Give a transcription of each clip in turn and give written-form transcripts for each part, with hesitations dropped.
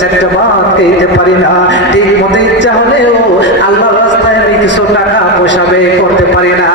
চারটা ভাত খেতে পারি না, ঠিক মতো ইচ্ছা হলেও আল্লাহর রাস্তায় আমি কিছু টাকা পয়সা ব্যয় করতে পারি না।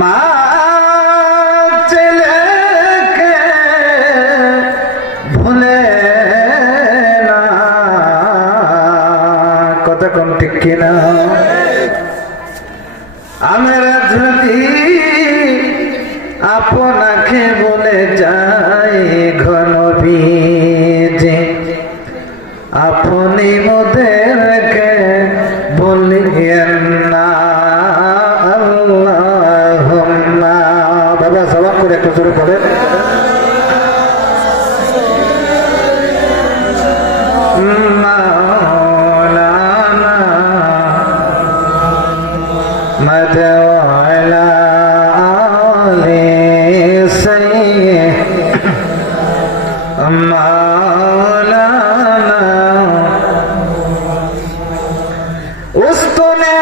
মা ছেলেকে ভুলে না, কথা কোন ঠিক কিনা? আমরা যদি আপনাকে বলে যাই ঘন বীজে, আপনি মোদেরকে বলিয়েন না। বাবা জবাব করে একটু জোরে পড়েন। মাওলানা মাদওয়ালা আলে সাইয়্যিদ মাওলানা উস্তনে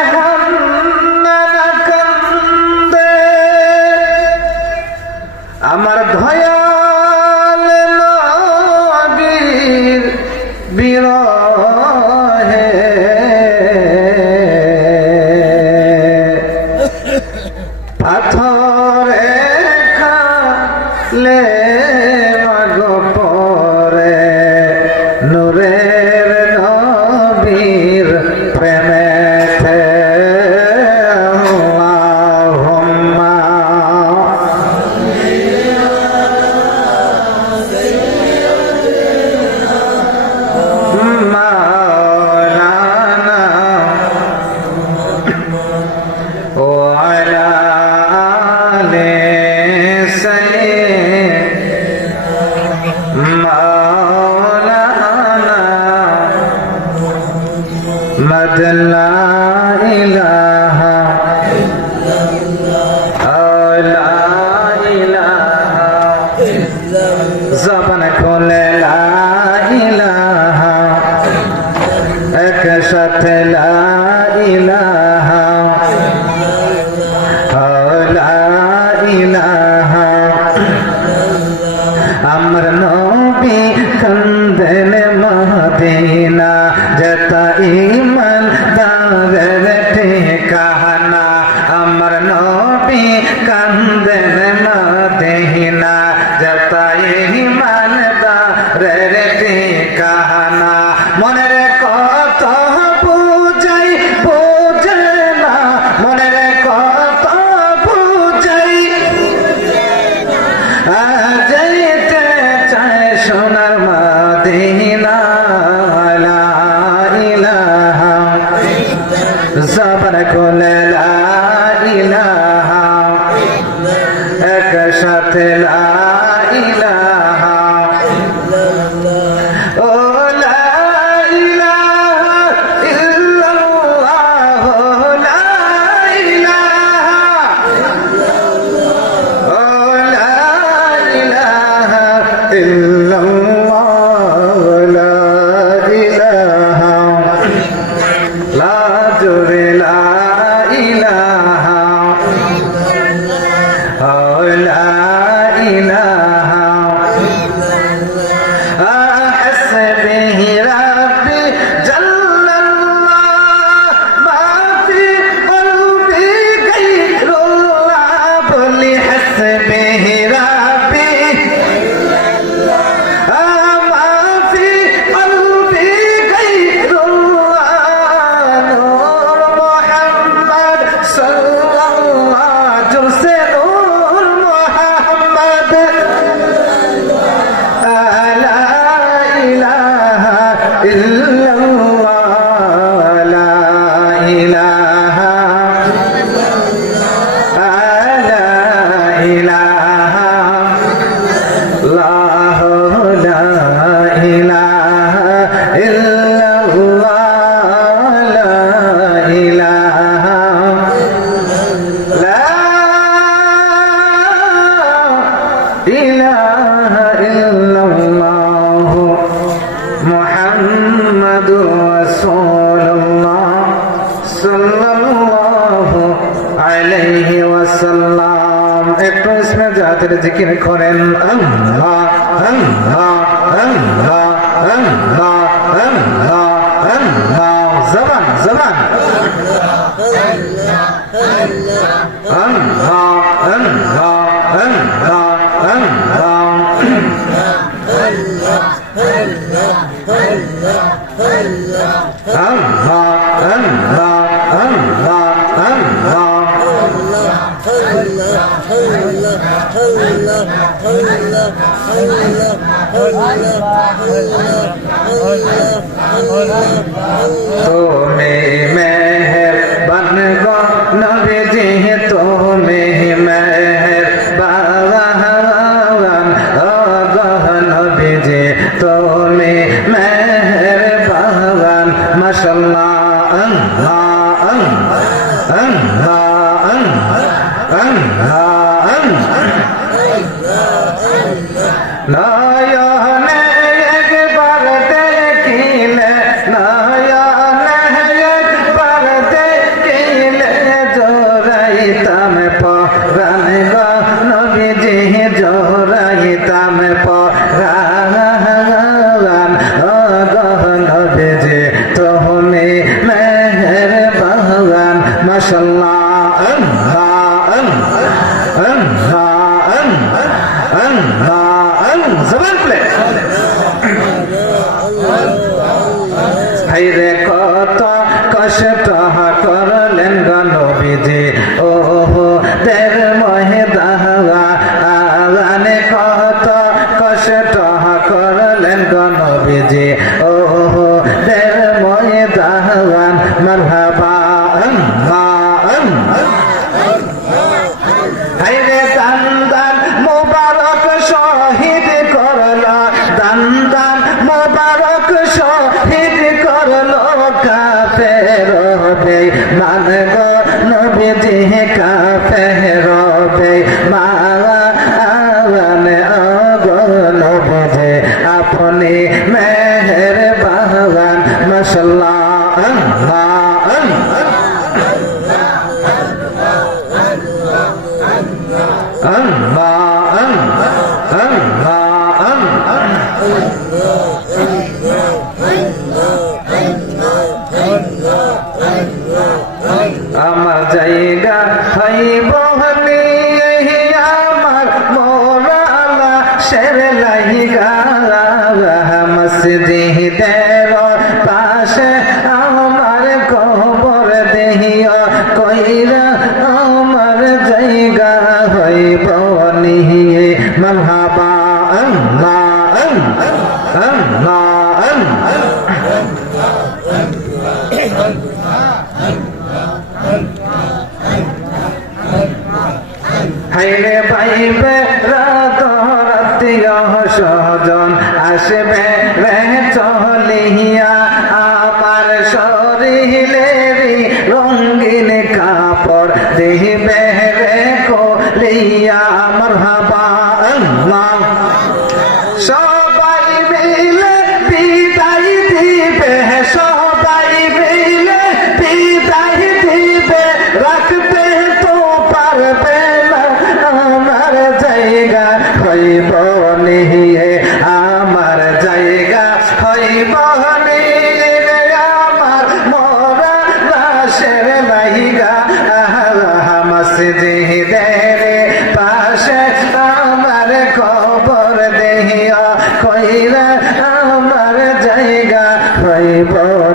আমার দয়াল নবীর বিরহে পাথরে খালে মাগো পরে নূরের নবীর প্রেমেতে লা ইলাহা লা ইলাহা জবান খুলে লা ইলাহা, এক সাথে লা ইলাহা লা ইলাহা। আমার নবী কান্দেন মদিনা, যেতা ঈমান দারের ঠিকানা। আমার নবী কান্দেন মদিনা, যেতা ঈমান দারের ঠিকানা। মনের কত বুঝাই বুঝে না, মনের কত বুঝাই যাইতে চায় সোনার মদিনা। লা ইলাহা জবান খুলে লা ইলাহা, এক সাথে লা ইলাহা ও লা ইলাহা ইল্লাল্লাহ, লা ইলাহা ও লা ইলাহা ইল্লাল্লাহ, লা ইলাহা লা জোরে লা ইলাহা ও লা ইলাহা ইল্লাল্লাহ লা ইলাহা ইল্লাল্লাহ লা ইলাহা লা ইলাহা ইল্লাল্লাহ মুহাম্মাদুর রাসূলুল্লাহ সাল্লাল্লাহু আলাইহি ওয়াসাল্লাম। একটু ইসমে জাতের জিকির করেন আল্লাহ আল্লাহ আল্লাহ আল্লাহ আল্লাহ আল্লাহ। জবান জবান আল্লাহ আল্লাহ আল্লাহ আল্লাহ তুমি মেহেরবান গো নবীজি, তুমি মেহেরবান ও গো নবীজি, তুমি মেহেরবান। মাশাআল্লাহ আল্লাহ আল্লাহ আল্লাহ আল্লাহ নয়নে একবার দেখিলে, নয়নে একবার দেখিলে জোড়াইতাম পরাণ গো নবীজি, জোড়াইতাম পরাণ ও গো নবীজি, তুমি মেহেরবান। মাশাআল্লাহ আল্লাহ আল্লাহ আল্লাহ জবান খুলে হাইরে কত কষ্ট করলেন গো নবীজি, ও দের ময়দানে কত কষ্ট করলেন গো নবীজি, ও দের ময়দান। মারহাবা আল্লাহ আল্লাহ হাইরে দান দান মুবারক শহীদ করলো, দান দান মুবারক শহীদ করলো কাফের বেঈমান গো নবীজি, কাফের বেঈমান ও গো নবীজি, আপনি মেহেরবান। মাশাআল্লাহ আল্লাহ আমার জায়গা হইব আমার মোরালা শের লাইগা, মসজিদের পাশে আমার কবর দেহিয়া কইরা আমার জায়গা হইব নিয়ে। মারহাবা আল্লাহ আল্লাহ হাইরে পাইবে রাত রাত্রিয় সজন আসবে রে চলিয়া, আমার শরীরেরই রঙিন কাপড় দেহিবে রে কলিয়া। মারহাবা আল্লাহ সবাই মিলে বিদায় দিবে, সবাই মিলে বিদায় দিবে, রাখতে তো পারবে না আমার জায়গা হইব নিয়ে, আমার জায়গা হইব নিয়ে, আমার মরা লাশের লাইগা মসজিদের পাশে আমার কবর দেহিয়া কইরা আমার জায়গা হইব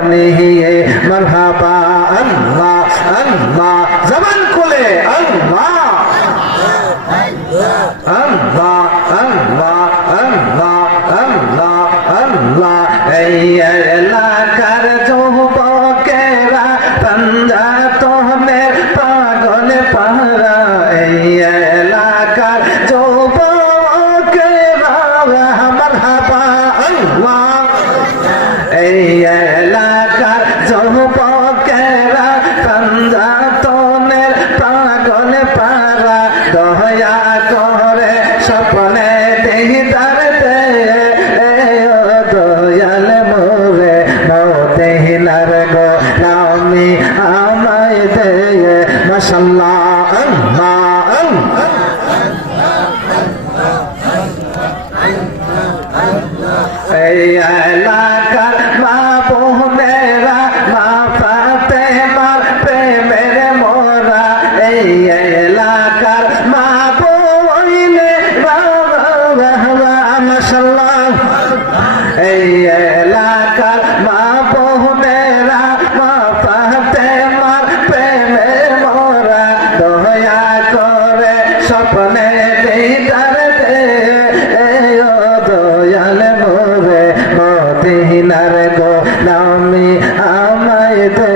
নিয়ে। মারহাবা আল্লাহ আল্লাহ জবান খুলে আল্লাহ আল্লাহ আল্লাহ আল্লাহ আল্লাহ আল্লাহ। এই এলাকার যুবকেরা পাঞ্জা তোমের পাগল পারা, এই এলাকা স্বপ্নে দিদার দে ও দয়াল মোরে মদিনার গোলামি আমায় দে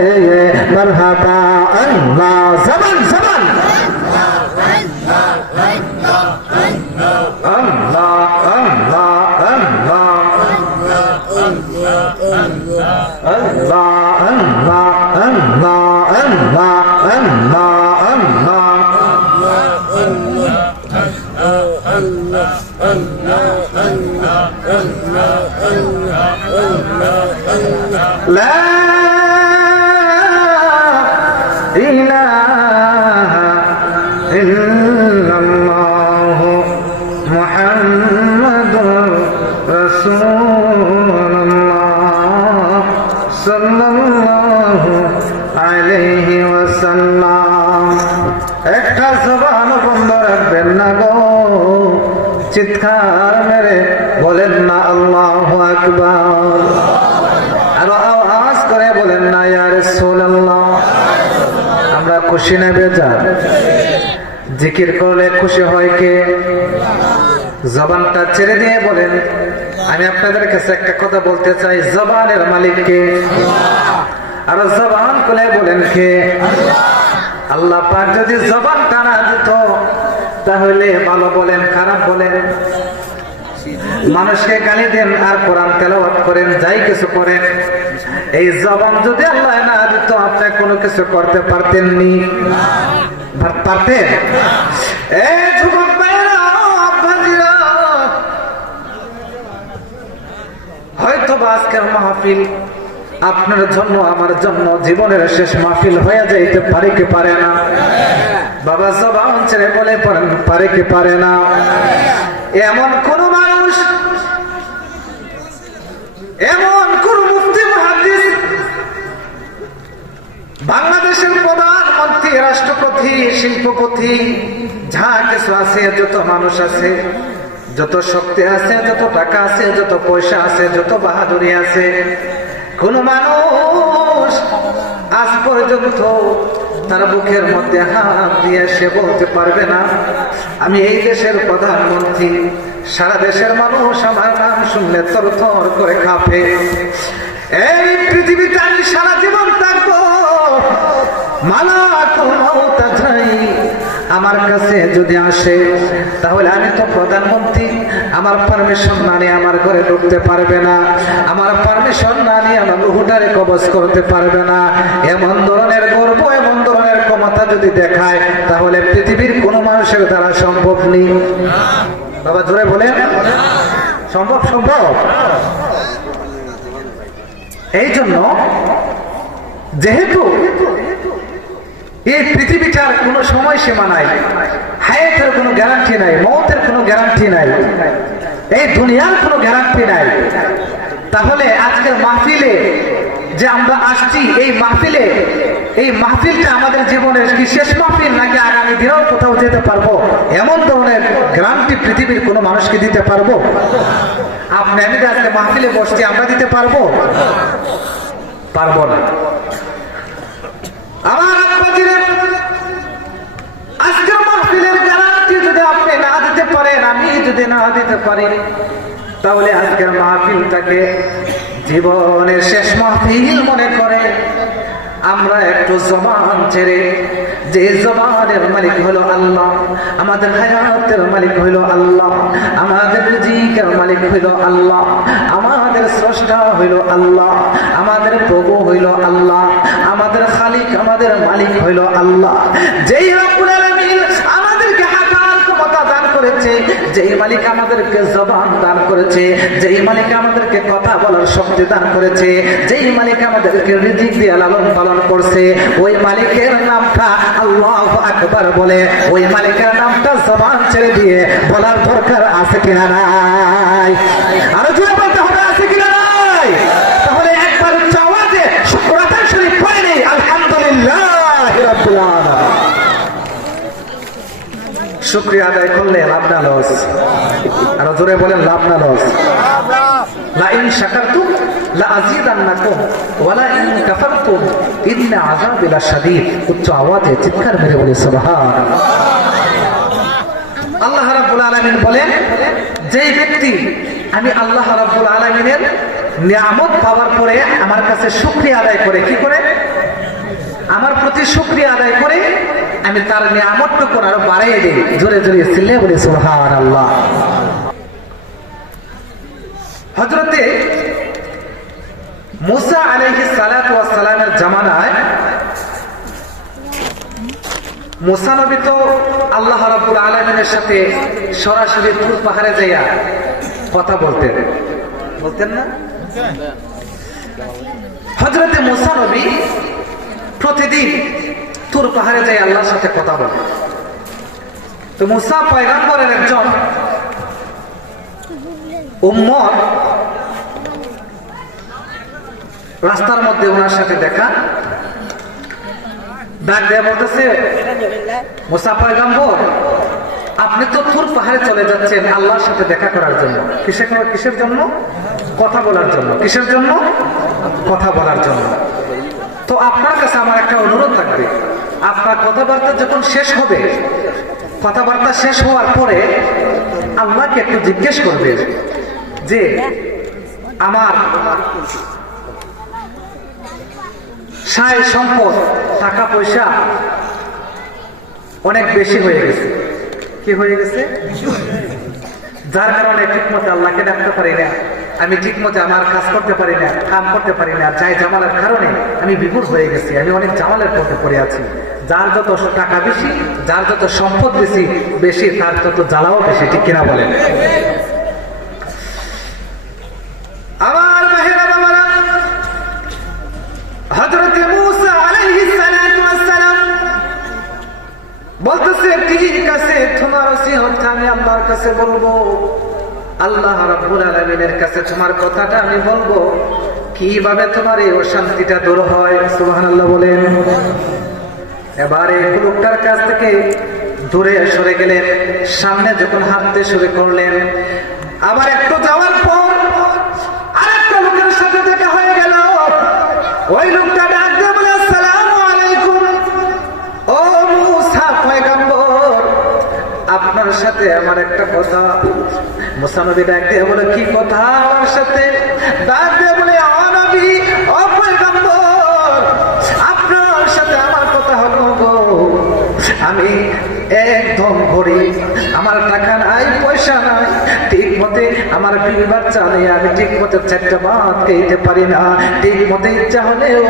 মারহাবা আল্লাহ জবান জবান আল্লাহ আল্লাহ আল্লাহ আল্লাহ আল্লাহ আল্লাহ লা ইলাহা ইল্লাল্লাহ মুহাম্মাদুর রাসূলুল্লাহ সাল্লাল্লাহু আলাইহি ওয়াসাল্লাম। একটা জবান বন্ধ রাখবেন না গো, চিৎকার মেরে বলেন না আল্লাহু আকবার, আর আওয়াজ করে বলেন না ইয়া রাসূলুল্লাহ। আমরা খুশি না বেজার? জিকির করলে খুশি হয় কে? জবানটা ছেড়ে দিয়ে বলেন। আমি আপনাদের কাছে একটা কথা বলতে চাই, জবানের মালিক কে? আর জবান খুলে বলেন কে? আল্লাহ পাক যদি জবান টানা দিত তাহলে ভালো বলেন খারাপ বলেন, মানুষকে গালি দেন আর কোরআন তেলাওয়াত করেন, যাই কিছু করেন, এই জবান যদি আল্লাহ না দিত আপনি কোনো কিছু করতে পারতেননি? পারতেন? এই যুবক ভাইরা আব্বাজিরা, হয়তো আজকের মাহফিল আপনার জন্য আমার জন্য জীবনের শেষ মাহফিল হয়ে যাইতে পারে কি পারে না? বাবা জবান ছেড়ে বলে পারে কি পারে না? এমন কোন মানুষ, এমন কোন মুফতি মুহাদ্দিস, বাংলাদেশের প্রধানমন্ত্রী, রাষ্ট্রপতি, শিল্পপতি, যা কিছু আছে, যত মানুষ আছে, যত শক্তি আছে, যত টাকা আছে, যত পয়সা আছে, যত বাহাদুরি আছে, কোন মানুষ আজ পর্যন্ত তার বুকের মধ্যে হাত দিয়ে সে বলতে পারবে না আমি এই দেশের প্রধানমন্ত্রী, সারা দেশের মানুষ আমার নাম শুনলে থরথর করে কাঁপে, এই পৃথিবীতে আমি সারা জীবন থাকবো, মালাকুল মউত আমার কাছে যদি আসে তাহলে আমি তো প্রধানমন্ত্রী, আমার পারমিশন না নিয়ে আমার ঘরে ঢুকতে পারবে না, আমার পারমিশন না নিয়ে আমার রুহটারে কবজ করতে পারবে না। এমন ধরনের গর্ব, এমন ধরনের ক্ষমতা যদি দেখায় তাহলে পৃথিবীর কোনো মানুষের দ্বারা সম্ভব নেই। বাবা জোরে বলেন, সম্ভব? সম্ভব। এই জন্য যেহেতু এই পৃথিবীটার কোনো সময় সীমা নাই, হায়াতের কোনো গ্যারান্টি নাই, মওতের কোনো গ্যারান্টি নাই, এই দুনিয়ার কোনো গ্যারান্টি নাই, তাহলে আজকের মাহফিলে যে আমরা আসছি, এই মাহফিলে, এই মাহফিলটা আমাদের জীবনের কি শেষ মাহফিল নাকি আগামী দিনেও কোথাও যেতে পারবো, এমন ধরনের গ্যারান্টি পৃথিবীর কোনো মানুষকে দিতে পারবো? আপনি আমি আজকে মাহফিলে বসছি, আমরা দিতে পারবো? পারবো না। আমার আব্বাজিরা, আজকের মাহফিলের গ্যারান্টি যদি আপনি না দিতে পারেন, আমি যদি না দিতে পারি, তাহলে আজকের মাহফিলটাকে জীবনের শেষ মাহফিল মনে করে আমরা একটু জবান ছেড়ে, যে জবানের মালিক হলো আল্লাহ, আমাদের হায়াতের মালিক হইল আল্লাহ, আমাদের রিজিকের মালিক হইল আল্লাহ, আমাদের স্রষ্টা হইল আল্লাহ, আমাদের প্রভু হইল আল্লাহ, আমাদের খালিক, আমাদের মালিক হইল আল্লাহ। যেই রব্বুল আলামিন আমাদেরকে হায়াত ক্ষমতা দান করেছে, যেই মালিক আমাদেরকে জবান দান করেছে, যেই মালিক আমাদেরকে কথা বলার শক্তি দান করেছে, যেই মালিক আমাদেরকে রিজিক দিয়ে লালন পালন করছে, ওই মালিকের নামটা আল্লাহু আকবার বলে, ওই মালিকের নামটা জবান ছেড়ে দিয়ে বলার দরকার আছে কিনা নাই? আরো জোরে বলতে হবে, আছে কিনা নাই? তাহলে একবার আওয়াজে শুকরাতান শরীফ পড়ে নেই, আলহামদুলিল্লাহি রাব্বিল আলামিন। শুকরিয়া আদায় করলে লাভ না লস? আরো জোরে বলেন, লাভ না লস? লা ইন শাকারতুম লা আযীদান্নাকুম ওয়া লা ইন কাফারতুম ইন্না আযাবি লাশাদীদ। উচ্চ আওয়াজে চিৎকার মেরে বলে সুবহানাল্লাহ। আল্লাহ রাব্বুল আলামিন বলেন, যেই ব্যক্তি আমি আল্লাহ রাব্বুল আলামিনের নিয়ামত পাওয়ার পরে আমার কাছে শুকরিয়া আদায় করে, কি করে? আমার প্রতি শুকরিয়া আদায় করে আমি তার নিয়ামতটুকু আরো বাড়িয়ে দিই। জোরে জোরে চিল্লিয়ে বলি সুবহানাল্লাহ। হযরতে মুসা আলাইহিস সালাতু ওয়াস সালামের জামানায় মুসা নবী তো আল্লাহ রাব্বুল আলামিনের সাথে সরাসরি তুর পাহাড়ে যাইয়া কথা বলতেন না? হযরতে মুসা নবী প্রতিদিন তুর পাহাড়ে যাই আল্লাহর সাথে কথা বলে। তো মুসা পয়গম্বরের একজন উম্মত রাস্তার মধ্যে ওনার সাথে দেখা, ডাক দেয়া বলতেছে, মুসা পয়গম্বর আপনি তো তুর পাহাড়ে চলে যাচ্ছেন আল্লাহর সাথে দেখা করার জন্য। কিসের জন্য? কথা বলার জন্য। কিসের জন্য? কথা বলার জন্য। তো আপনার কাছে আমার একটা অনুরোধ থাকবে, আপনার কথাবার্তা যখন শেষ হবে, কথাবার্তা শেষ হওয়ার পরে আল্লাহকে একটু জিজ্ঞেস করবে যে আমার সায় সম্পদ, টাকা পয়সা অনেক বেশি হয়ে গেছে। কি হয়ে গেছে? যার কারণে ঠিক মতো আল্লাহকে ডাকতে পারি না, আমি ঠিক মতো আমার কাজ করতে পারি না, কাম করতে পারি না। যাই জামালের কারণে আমি বিভোর হয়ে গেছি, আমি অনেক জামালের মধ্যে পড়ে আছি। যার যত টাকা বেশি, যার যত সম্পদ বেশি তার তত জ্বালাও বেশি। ঠিক কিনা বলেন? আমার ভাইয়েরা বাবারা, হযরতে মুসা আলাইহিস সালাতু ওয়াস সালাম বলতেছে, ঠিক আছে তোমার নসিহত আমি আল্লাহর কাছে বলবো, আল্লাহ রাব্বুল আলামিনের কাছে তোমার কথাটা আমি বলবো, কিভাবে তোমার এই অশান্তিটা দূর হয়। সুবহানাল্লাহ বলেন। এবারে লোকটার কাছ থেকে দূরে সরে গেলেন, সামনে যখন হাঁটতে শুরু করলেন, আবার একটু যাওয়ার পর আরেকটা লোকের সাথে দেখা হয়ে গেল। ওই লোকটা ডাক দিয়ে বলে, আসসালামু আলাইকুম, ও মুসা পয়গম্বর আপনার সাথে আমার একটা কথা। মুসা নবী ডাক দিয়ে বলে, কি কথা আমার সাথে? ডাক দিয়ে বলে, ও নবী, ও পয়গম্বর আপনার সাথে আমার কথা হলো গো, আমি একদম গরিব, আমার টাকা নাই, পয়সা নাই, ঠিক মতে আমার বিবি বাচ্চা নেই, আমি ঠিক মতো চারটা ভাত খেতে পারি না, ঠিক মতো ইচ্ছা হলেও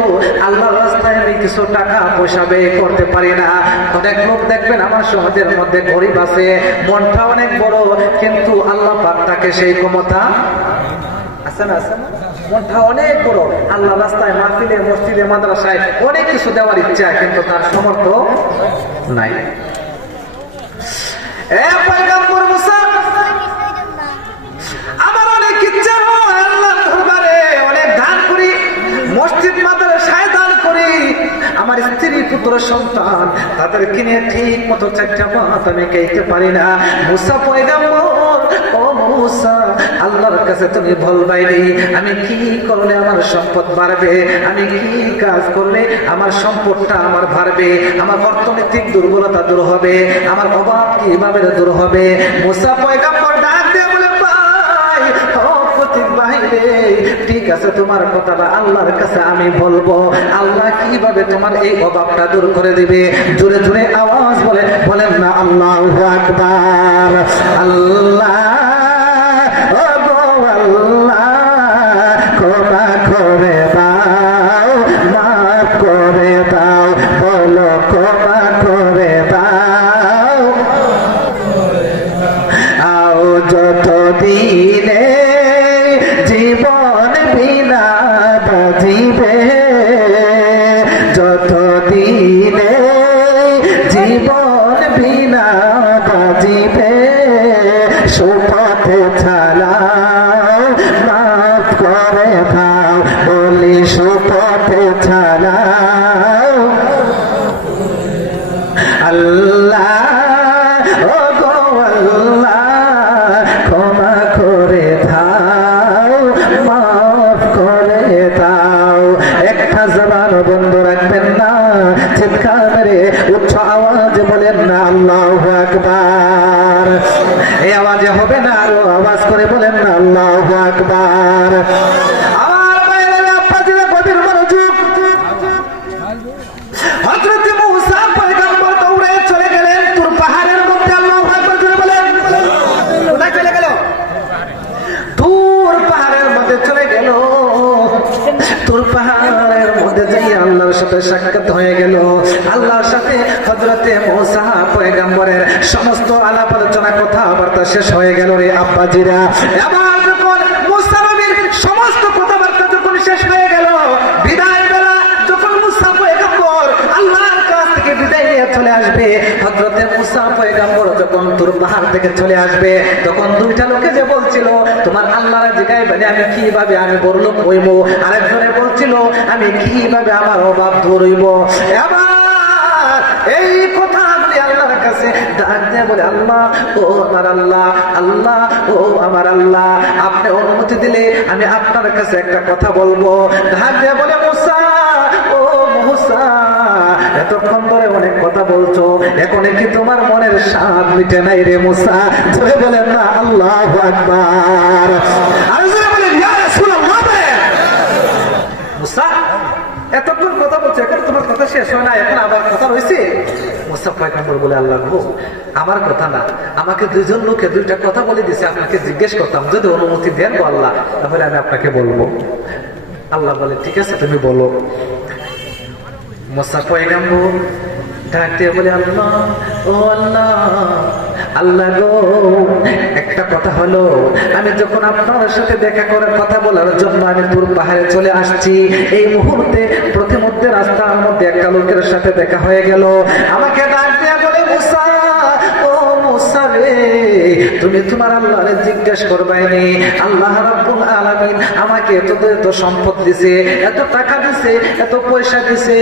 আল্লাহর রাস্তায় আমি কিছু টাকা পয়সা ব্যয় করতে পারি না। অনেক লোক দেখবেন আমার সমাজের মধ্যে গরিব আছে, মনটা অনেক বড়, কিন্তু আল্লাহ পাক তাকে সেই ক্ষমতা আছে না, মনটা অনেক বড়, আল্লাহ রাস্তায়, মাহফিলে, মসজিদে, মাদ্রাসায় অনেক কিছু দেওয়ার ইচ্ছা, কিন্তু তার সামর্থ্য নাই। পয়গম্বর মুসা, আমার অনেক ইচ্ছা হয় আল্লাহর দরবারে অনেক দান করি, মসজিদ মাদ্রাসায় দান করি, আমার স্ত্রী পুত্র সন্তান তাদের কিনে ঠিক মতো চারটা ভাত আমি খাইতে পারি না। মুসা পয়গম্বর, ও মুসা আল্লাহর কাছে তুমি বলবাইনি আমি কি করলে আমার সম্পদ বাড়বে, আমি কি কাজ করলে আমার সম্পদটা আমার বাড়বে, আমার অর্থনৈতিক দুর্বলতা দূর হবে, আমার অভাব কিভাবে দূর হবে। মুসা পয়গম্বর ডাক দিয়ে বলে, ভাই ও প্রতীক ভাই রে, ঠিক আছে তোমার কথাটা আল্লাহর কাছে আমি বলবো, আল্লাহ কিভাবে তোমার এই অভাবটা দূর করে দিবে। জোরে জোরে আওয়াজ বলেন না আল্লাহু আকবার। আল্লাহ ক্ষমা করে দাও, মাফ করে দাও, বলো ক্ষমা করে দাও। আও যত দিনে জীবন বিনা বাজিবে, যত দিনে জীবন বিনা বাজিবে, সুপথে চালাও, মাফ করে দাও, বলি সুপথে চালাও। আল্লাহ ও গো আল্লাহ ক্ষমা করে দাও, মাফ করে দাও। একটা জবান বন্ধ রাখবেন না, চিৎকার মেরে উচ্চ আওয়াজ বলেন না আল্লাহু আকবার। আকবার। এই আওয়াজে হবে না, আরো আওয়াজ করে বলেন না আল্লাহু আকবার। আমার বাইরের আব্বাজিরা গভীর মনোযোগ। হযরত মুসা পয়গম্বর দৌড়ে চলে গেলেন তুর পাহাড়ের মধ্যে। আল্লাহু আকবার জোরে বলেন। কোথায় চলে গেল? তুর পাহাড়ের মধ্যে চলে গেল। তুর পাহাড়ের মধ্যে যাই আল্লাহর সাথে সাক্ষাৎ হয়ে গেল। আল্লাহর সাথে হযরতে মুসা পয়গম্বরের সমস্ত আলাপ আলোচনা কথাবার্তা শেষ হয়ে গেল রে আব্বাজিরা। এবার যখন মুসা নবীর সমস্ত কথাবার্তা যখন শেষ হয়ে গেল, বিদায় বেলা যখন মুসা পয়গম্বর আল্লাহর কাছ থেকে বিদায় নিয়ে চলে আসবে, হযরতে মুসা পয়গম্বর যখন তুর পাহাড় থেকে চলে আসবে, তখন দুইটা লোকে যে বলছিল তোমার আল্লাহর জিগাইবে আমি কিভাবে আমি বড়লোক হইব, আরেকজনে বলছিল আমি কিভাবে আমার অভাব দূর হইব। এবার এই কথাগুলি আল্লাহর কাছে ডাক দিয়ে বলে আল্লাহ ও আমার আল্লাহ, আল্লাহ ও আমার আল্লাহ, আপনি অনুমতি দিলে আমি আপনার কাছে একটা কথা বলবো। ডাক দিয়ে বলে মুসা ও মুসা, এতক্ষণ ধরে অনেক কথা বলছো, এখন কি তোমার মনের স্বাদ মিটে নাই রে মুসা? ধরে বলেন না আল্লাহু আকবার। আর জোরে বলেন ইয়া রাসূলুল্লাহ। মুসা এতক্ষণ কথা বলছো, এখন তোমার কথা শেষ হয় না, এখন আবার কথা রয়েছে? মুসা পয়গম্বর বলে আল্লাহ গো, আমার কথা না, আমাকে দুইজন লোকে দুইটা কথা বলে দিছে, আপনাকে জিজ্ঞেস করতাম, যদি অনুমতি দেন গো আল্লাহ তাহলে আমি আপনাকে বলবো। আল্লাহ বলে ঠিক আছে তুমি বলো। মুসা পয়গম্বর ডাক দিয়ে বলে আল্লাহ ও আল্লাহ, আল্লাহ গো একটা কথা হলো, আমি যখন আপনার সাথে দেখা করার কথা বলার জন্য আমি তুর পাহাড়ে চলে আসছি, এই মুহূর্তে প্রতিমধ্যে রাস্তার মধ্যে একটা লোকের সাথে দেখা হয়ে গেল। আমাকে ডাক দিয়ে বলে মুসা ও মুসা রে, তুমি তোমার আল্লাহরে জিজ্ঞেস করবাইনি, আল্লাহ রাব্বুল আলামিন আমাকে এত সম্পদ দিছে, এত টাকা দিছে, এত পয়সা দিছে,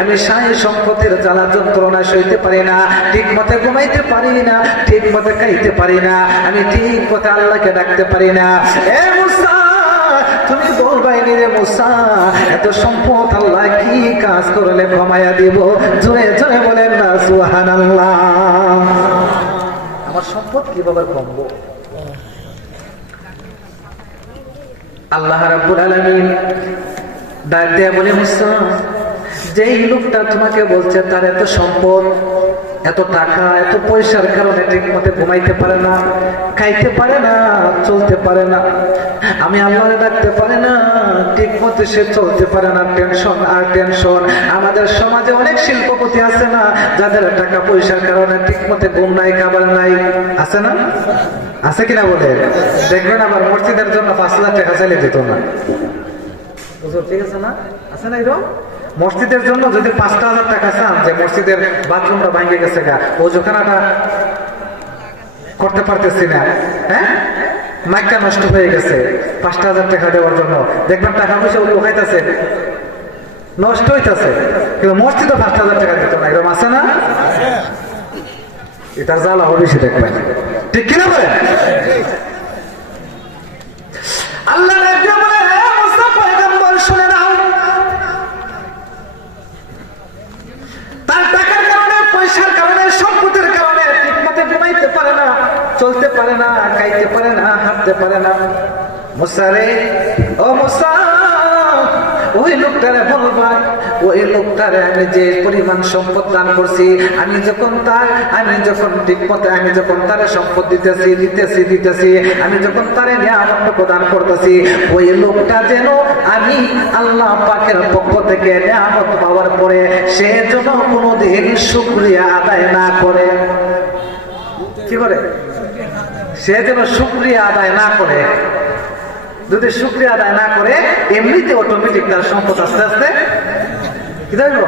আমি সেই সম্পদের জ্বালা যন্ত্রণা সইতে পারি না, ঠিক মতে ঘুমাইতে পারি না, ঠিক মতে খাইতে পারি না, আমি ঠিক মতে আল্লাহকে ডাকতে পারি না। এ মুসা তুমি বলবাইনি রে মুসা, এত সম্পদ আল্লাহ কি কাজ করলে কমায়া দিব? জোরে জোরে বলেন না সুবহানাল্লাহ। আমার সম্পদ কিভাবে কমবো? আল্লাহ রাব্বুল আলামিন ডাক দিয়ে বলে মুসা, যেই লোকটা তোমাকে বলছে তার এত সম্পদ, এত টাকা, এত পয়সার কারণে ঠিক মতে ঘুমাইতে পারে না, খাইতে পারে না, চলতে পারে না, আমি আল্লাহরে ডাকতে পারে না, ঠিক মতে সে চলতে পারে না, টেনশন আর টেনশন। আমাদের সমাজে অনেক শিল্পপতি আছে না, যাদের টাকা পয়সার কারণে ঠিক মতে ঘুম নাই, খাবার নাই, আছে না? আছে কিনা বলে দেখবেন আবার মসজিদের জন্য 5,000 টাকা চাইলে দিত না, ঠিক আছে না? আছে না এরকম? মসজিদের জন্য যদি 5,000 টাকা চান, যে মসজিদের বাথরুমটা ভাঙে গেছে গা, ওজোখানাটা করতে পারতেছি না, হ্যাঁ মাইকটা নষ্ট হয়ে গেছে, 5,000 টাকা দেওয়ার জন্য দেখবেন টাকা পয়সা ওগুলো খাইতেছে, নষ্ট হইতেছে, কিন্তু মসজিদে 5,000 টাকা দিত না, এরকম আছে না? এটার জ্বালা হবে সে দেখবেন, ঠিক কিনা বলে? আল্লাহ শুনে নাও, তার টাকার কারণে, পয়সার কারণে, সম্পদের কারণে ঠিকমতো ঘুমাইতে পারে না, চলতে পারে না, খাইতে পারে না, হাঁটতে পারে না। মুসা রে ও মুসা, ওই লোকটারে বলবা, ওই লোকটারে আমি যে পরিমাণ সম্পদ দান করছি, আমি যখন ঠিক মতে আমি যখন তারে সম্পদ দিতেছি, আমি যখন তারে নিয়ামত প্রদান করতেছি, ওই লোকটা যেন আমি আল্লাহ পাকের পক্ষ থেকে নিয়ামত পাওয়ার পরে সে যেন কোনোদিন শুকরিয়া আদায় না করে। কি করে? সে যেন শুকরিয়া আদায় না করে। যদি শুকরিয়া আদায় না করে, এমনিতে অটোমেটিক তার সম্পদ আস্তে আস্তে কি দেখব।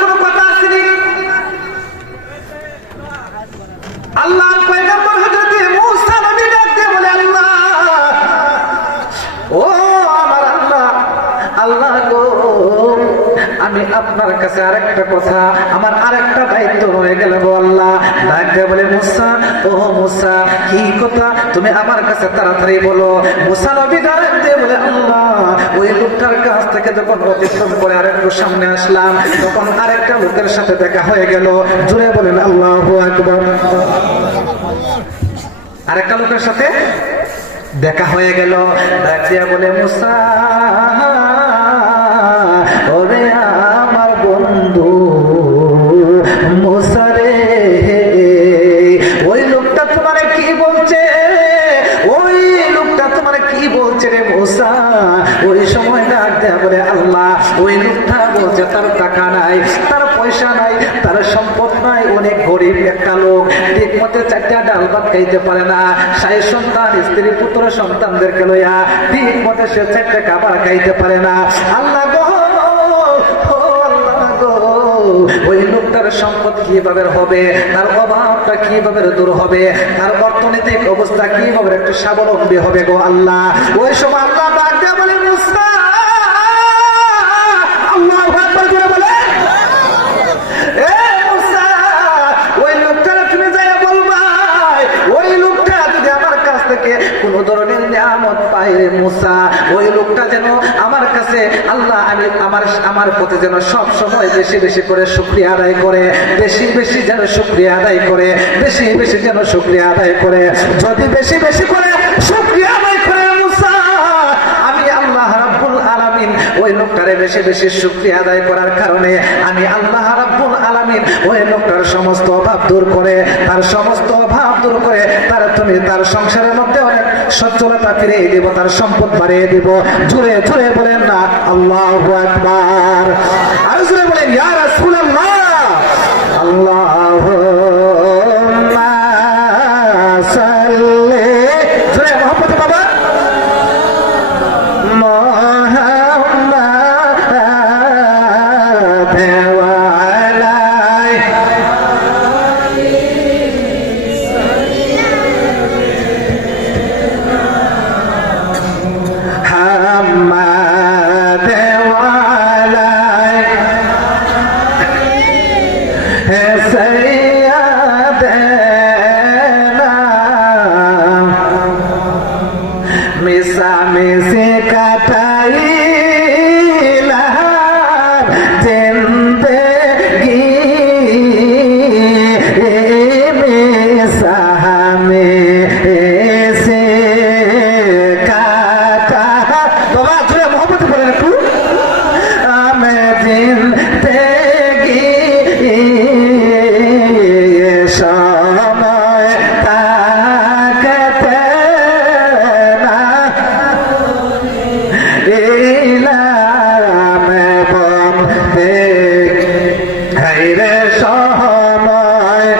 কোন কথা আসেনি। আল্লাহ পয়গম্বর হযরত মুসা নবী ডাক দিয়ে বলে আল্লাহ ও আমার আল্লাহ, আল্লাহ গো আমি আপনার আপনার কাছে আরেকটা কথা, আমার আরেকটা দায়িত্ব রয়ে গেল গো আল্লাহ। ডাকে বলে মুসা, ও মুসা, কি কথা তুমি আমার কাছে তাড়াতাড়ি বলো। মুসা নবী ডাক দিয়ে বলে, আল্লাহ, ওই লোকটার কাছ থেকে যখন অতিক্রম করে আরেকটু সামনে আসলাম, তখন আরেকটা লোকের সাথে দেখা হয়ে গেল। জুড়ে বলেন আল্লাহু আকবার। আরেকটা লোকের সাথে দেখা হয়ে গেল। ডাক দিয়া বলে, মুসা, ওরে আমার বন্ধু মুসা রে, ওই লোকটা তোমারে কি বলছে, ওই লোকটা তোমারে কি বলছে রে মুসা। ওই সময় ডাক দেয়া বলে, আল্লাহ, ওই লোকটা বলছে তার টাকা নাই, তার পয়সা নাই, তার সম্পদ নাই, অনেক গরিব একটা লোক, ঠিক মতো চারটা ডাল ভাত খাইতে পারে না, ৬০ সন্তান, স্ত্রী পুত্র সন্তানদেরকে লইয়া ঠিক মতো সে চারটা খাবার খাইতে পারে না। আল্লাহ গো, ওই লোকটার সম্পদ কিভাবে হবে, তার অভাবটা কিভাবে দূর হবে, তার অর্থনৈতিক অবস্থা কিভাবে একটু স্বাবলম্বী হবে গো আল্লাহ। ওই সময় আল্লাহ ডাক দিয়ে বলে, মুসা, আল্লাহু আকবার করে বলে, এ মুসা, ওই লোকটার তুমি যাইয়া বলবা, ওই লোকটা যদি আমার কাছ থেকে কোন ধরনের নিয়ামত পায় রে মুসা, ওই লোকটা যেন আমার কাছে, আল্লাহ, আমি আমার প্রতি যেন সব সময় বেশি বেশি করে শুকরিয়া আদায় করে, বেশি বেশি যেন শুকরিয়া আদায় করে, বেশি বেশি যেন শুকরিয়া আদায় করে। যদি বেশি বেশি করে শুকরিয়া আদায় করে মুসা, আমি আল্লাহ রাব্বুল আলামিন ওই লোকটারে বেশি বেশি শুকরিয়া আদায় করার কারণে আমি আল্লাহ রাব্বুল আলামিন ওই লোকটার সমস্ত অভাব দূর করে, তার সমস্ত অভাব দূর করে তুমি তার সংসারের মধ্যে অনেক সচ্ছলতা ফিরিয়ে দিব, তার সম্পদ বাড়িয়ে দিব। জুড়ে জুড়ে বলেন না আল্লাহু আকবার। আর জুড়ে বলেন ইয়া রাসূলুল্লাহ, আল্লাহুম্মা সাল্লি, জুড়ে মোহাম্মদ বাবা, মিশামিশি কাটাইলাম জিন্দেগি, মিশামিশি কাটা, বাবা জুড়ে মোহাম্মদ বলেন একটু, আমি জিন্দেগি সময় তাকাতে না ইলাম বন্দে হাইরে সময়।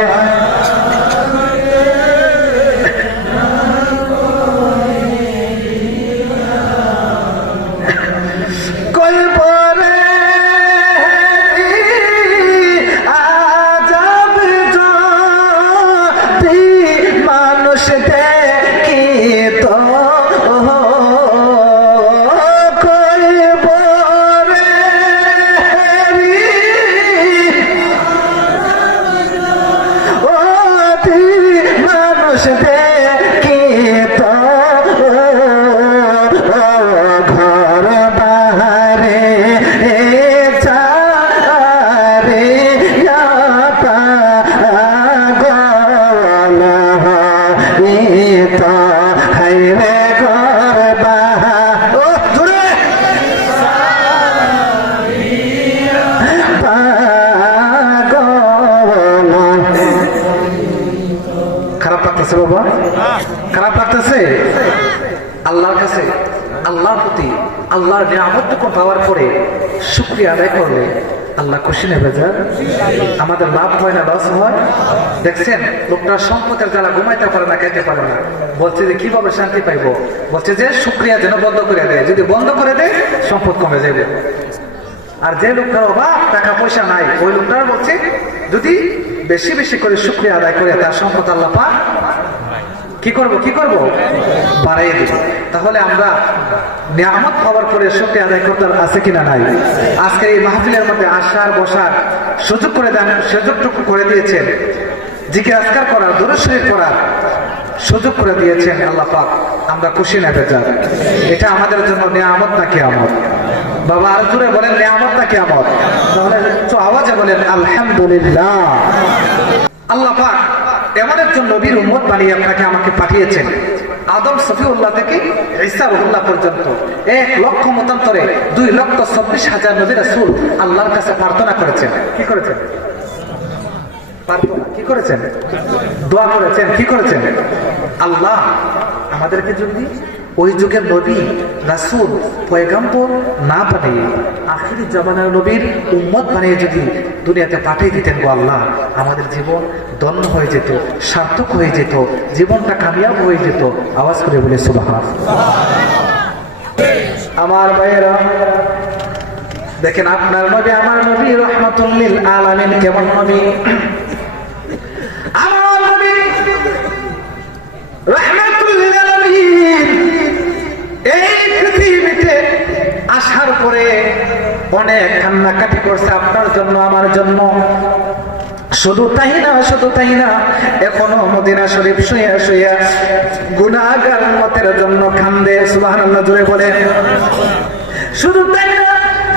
কই পরে আজাব যদি মানুষ দেখি তো, কই পরে অতি মানুষ দেখি তো, ঘর বাহারে চারে গল তো হাইরে ঘর বাহা, ও জুড়ে খারাপ লাগতেছে বাবা, খারাপ লাগতেছে। আল্লাহর কাছে, আল্লাহর প্রতি, আল্লাহর নিয়ামতটুকু পাওয়ার পরে শুকরিয়া আদায় করলে আল্লাহ খুশি নেবে। যা আমাদের লাভ হয় না লস হয়। দেখছেন লোকটার সম্পদের জ্বালা ঘুমাইতে পারে না, খাইতে পারে না, বলছে যে কিভাবে শান্তি পাইবো, বলছে যে শুকরিয়া যেন বন্ধ করে দেয়, যদি বন্ধ করে দেয় সম্পদ কমে যাবে। আর যে লোকটার অভাব, টাকা পয়সা নাই, ওই লোকটার বলছে যদি বেশি বেশি করে শুকরিয়া আদায় করে তার সম্পদ আল্লাহ পাক কি করব বাড়াই দেব। তাহলে আমরা নিয়ামত পাওয়ার পরে শুকরিয়া আদায় করতে আছে কিনা নাই? আজকে এই মাহফিলের মধ্যে আসার বসার সুযোগটুকু করে দিয়েছেন, জিকির আজকার করার, দরুদ শরীফ পড়ার সুযোগ করে দিয়েছেন আল্লাহ পাক। আমরা খুশি না বেজার? এটা আমাদের জন্য নিয়ামত না কিয়ামত? বাবা আর জোরে বলেন, নিয়ামত না কিয়ামত? তাহলে একটু আওয়াজে বলেন আলহামদুলিল্লাহ। আল্লাহ পাক এমন একজন নবীর উম্মত বানিয়ে আপনাকে আমাকে পাঠিয়েছেন। আদম সফিউল্লাহ থেকে ঈসা রুহুল্লাহ পর্যন্ত 1 লক্ষ মতান্তরে 2,24,000 নবী রাসূল আল্লাহর কাছে প্রার্থনা করেছেন। কি করেছেন? প্রার্থনা কি করেছেন? দোয়া করেছেন। কি করেছেন? আল্লাহ আমাদেরকে যদি ওই যুগের নবী রাসূল পয়গম্বর না পাঠিয়ে আখিরি জামানার নবীর উম্মত বানিয়ে যদি দুনিয়াতে পাঠিয়ে দিতেন গো আল্লাহ, আমাদের জীবন ধন্য হয়ে যেত, সার্থক হয়ে যেত, জীবনটা কামিয়াব হয়ে যেত। আওয়াজ করে বলে সুবহান। আমার ভাইয়েরা দেখেন, আপনার নবী আমার নবী রাহমাতুল লিল আলামিন কেমন নবী? আমার নবী রাহমাতুল লিল আলামিন এই পৃথিবীতে আসার পরে অনেক কান্নাকাটি করছে আপনার জন্য, আমার জন্য। শুধু তাই না, এখনো মদিনা শরীফ শুয়ে শুয়ে গুনাহগার উম্মতের জন্য কান্দে। সুবহানাল্লাহ জোরে বলেন। শুধু তাই না,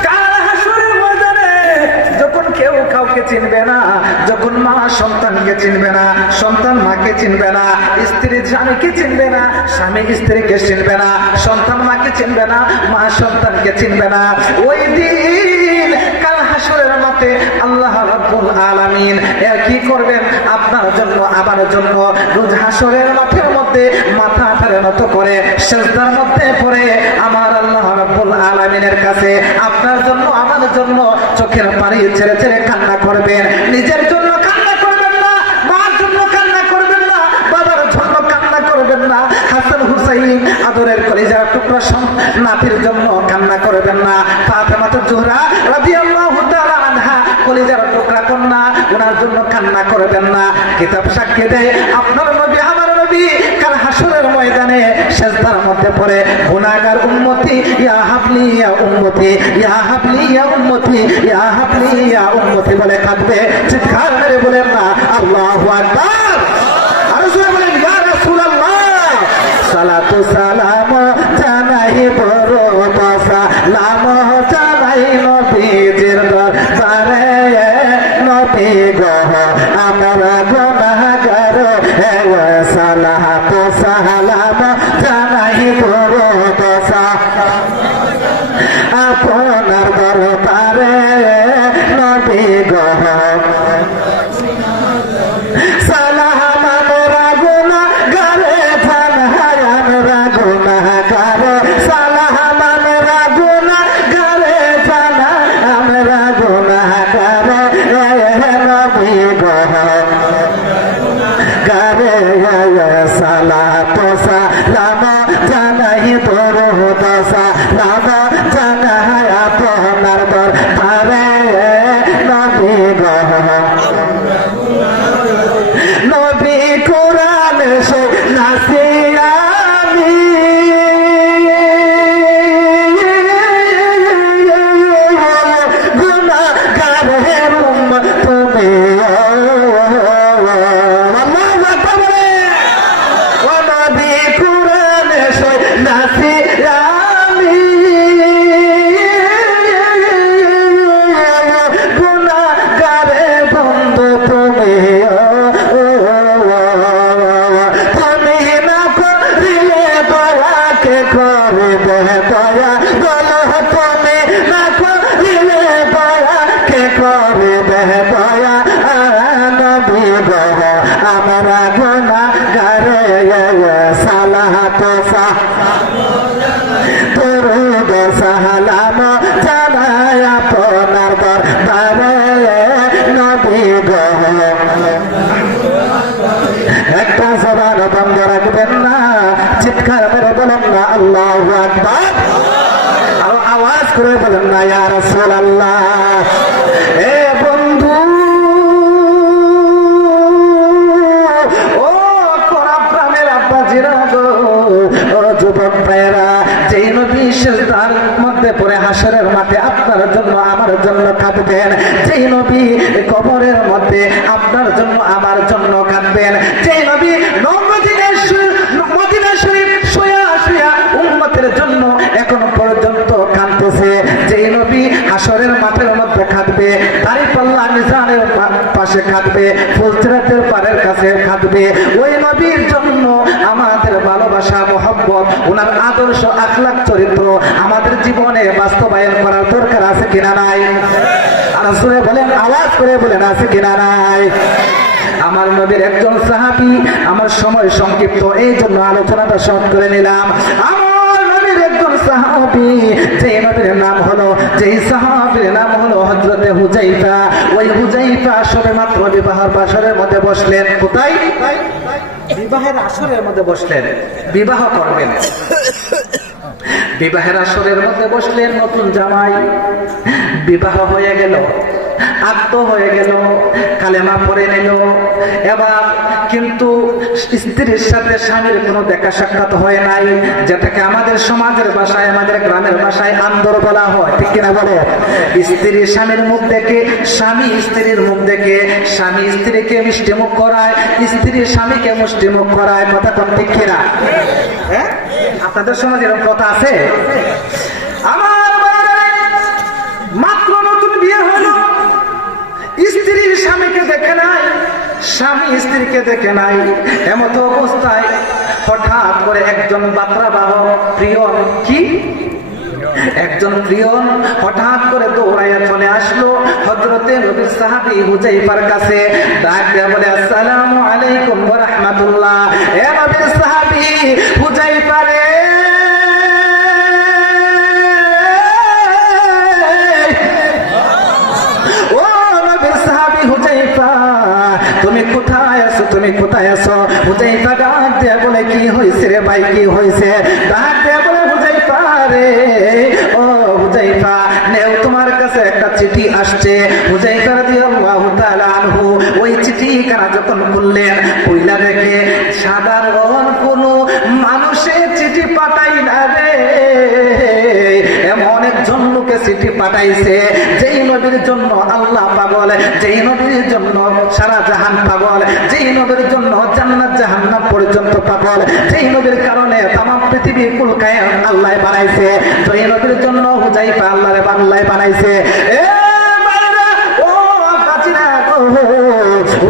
কাল হাসরের ময়দানে যখন কেউ কাউকে চিনবে না, যখন মা সন্তানকে চিনবে না, সন্তান মাকে চিনবে না, স্ত্রী স্বামীকে চিনবে না, স্বামী স্ত্রীকে চিনবে না, সন্তান মাকে চিনবে না, মা সন্তানকে চিনবে না, ওই দিন কাল হাসরের মাঠে আল্লাহ রাব্বুল আলামিন কি করবেন? আপনার জন্য, আমার জন্য রোজ হাসরের মাঠের মধ্যে মাথা নত করে সিজদার মধ্যে পড়ে আমার আল্লাহ রাব্বুল আলামিনের কাছে আপনার জন্য, আমার জন্য চোখের পানি ছেড়ে ছেড়ে কান্না করবেন। নিজের জন্য কান্না করবেন না, মার জন্য কান্না করবেন না, বাবার জন্য কান্না করবেন না, হাসান হুসাইন আদরের কলিজার টুকরা নাতির জন্য কান্না করবেন না, ফাতেমাতুজ জোহরা রাদিয়াল্লাহু তাআলা আনহা কলিজার টুকরা কন্যা, ওনার জন্য কান্না করবেন না। কিতাব সাক্ষী দেয় আপনার নবী আমার নবী কাল হাসরের ময়দানে সিজদার মধ্যে পড়ে গুনাহগার উম্মতি ইয়া হাবলি ইয়া উম্মতি, ইয়া হাবলি ইয়া উম্মতি, ইয়া হাবলি ইয়া উম্মতি বলে কাঁদবে। চিৎকার মেরে বলেন না আল্লাহু আকবার। আর জোরে বলেন ইয়া রাসূলুল্লাহ। সালাতু সালাম জানাই বড় সালাম জানাই নবীজির দরবারে, নবী গো আমরা গুনাহগার, সালাতু সালাম জানাই বড় আপনার দরবারে, নবী গো সালাম আমরা গুনাহগারে, জানাই আমরা গুনাহগারে, সালাম আমরা গুনাহগারে, জানাই আমরা গুনাহগারে, নবী গো গারে সালাতু সালাম জানাই দরুদ সালাম জানাই আপনার দরবারে, নবী গো নবী কোরআন শোনাছি আমি, গুনাহগারের উম্মত তুমি আমরা গুনাহগারে, সালাতু দরুদ সালাম জানাই আপনার দরবারে, নবী গো। একটা জবান বন্ধ রাখবেন না, চিৎকার মেরে বলেন না আল্লাহু আকবার। আর আওয়াজ করে বলেন না ইয়া রাসূলুল্লাহ। এ বন্ধু ও কোরআনের আব্বা নবী কবরের মধ্যে আপনার জন্য আমার জন্য কাঁদবেন, যে নবী মদিনা শরীফ শুয়া শুয়া উম্মতের জন্য এখন পর্যন্ত কাঁদতেছে, যে নবী হাসরের মাঠের মধ্যে কাঁদবে, দাঁড়িপাল্লা মিজানের পাশে কাঁদবে, ফুলসিরাতের পাড়ের কাছে কাঁদবে, ওই নবীর জন্য আমাদের ভালোবাসা মহব্বত, ওনার আদর্শ আখলাক চরিত্র আমাদের জীবনে বাস্তবায়ন করার দরকার আছে কিনা নাই? আর জোরে বলেন, আওয়াজ করে বলেন, আছে কিনা নাই? আমার নবীর একজন সাহাবী, আমার সময় সংক্ষিপ্ত এই জন্য আলোচনাটা শর্ট করে নিলাম। আমার নবীর একজন সাহাবী, যে নবীর নাম হলো, যেই সাহাবীর নাম হলো হযরতে হুযায়ফা। ওই হুযায়ফা সবেমাত্র বিবাহের বাসরের মধ্যে বসলেন। কোথায়? বিবাহের আসরের মধ্যে বসলেন, বিবাহ করবেন। বিবাহের আসরের মধ্যে বসলেন, নতুন জামাই, বিবাহ হয়ে গেল, আত্ম হয়ে গেল, কালেমা পড়ে নিল। এবার কিন্তু স্ত্রীর সাথে স্বামীর কোনো দেখা সাক্ষাৎ হয় নাই, যেটাকে আমাদের সমাজের ভাষায়, আমাদের গ্রামের ভাষায় আন্দর বলা হয়, ঠিক কিনা বলে? স্ত্রী স্বামীর মুখ দেখে, স্বামী স্ত্রীর মুখ দেখে, স্বামী স্ত্রীকে মিষ্টি মুখ করায়, স্ত্রী স্বামীকে মিষ্টি মুখ করায়, কথা কোন ঠিক কিনা? হ্যাঁ, আপনাদের সমাজে এরকম কথা আছে? আমার মাত্র নতুন বিয়ে হলো, স্ত্রী স্বামীকে দেখে নাই, স্বামী স্ত্রীকে দেখে নাই, এমত অবস্থায় হঠাৎ করে একজন বার্তাবাহক প্রিয়ন, কি একজন প্রিয়ন হঠাৎ করে দৌড়াইয়া চলে আসলো হযরতে নবীর সাহাবী হুযায়ফার কাছে, ডাক দিয়ে বলে, আসসালামু আলাইকুম ওয়া রাহমাতুল্লাহ। এ নবীর সাহাবী হুযায়ফা রে, তুমি কোথায় আছো, তুমি কোথায় আছো? হুযায়ফা ডাক দিয়ে বলে, কি হয়েছে রে ভাই, কি হয়েছে? ডাক দিয়ে বলে, হুযায়ফা রে, ও হুযায়ফা নেও, তোমার কাছে একটা চিঠি আসছে। হুযায়ফা রাদিয়াল্লাহু তাআলা আনহু ওই চিঠিখানা যখন খুললেন, কইলা দেখে সাধারণ কোন মানুষের চিঠি পাঠাই না রে, এমন একজন লোকে চিঠি পাঠাইছে, যেই নবীর জন্য আল্লাহ পাগল, যেই নবীর জন্য সারা জাহান পাগল, যেই নবীর জন্য জান্নাত জাহান্নাম পর্যন্ত পাগল, যেই নবীর কারণে তামাম পৃথিবী কুল কায়েম আল্লাহ বানাইছে, যেই নবীর জন্য হুযায়ফা আল্লাহরে বাংলায় বানাইছে।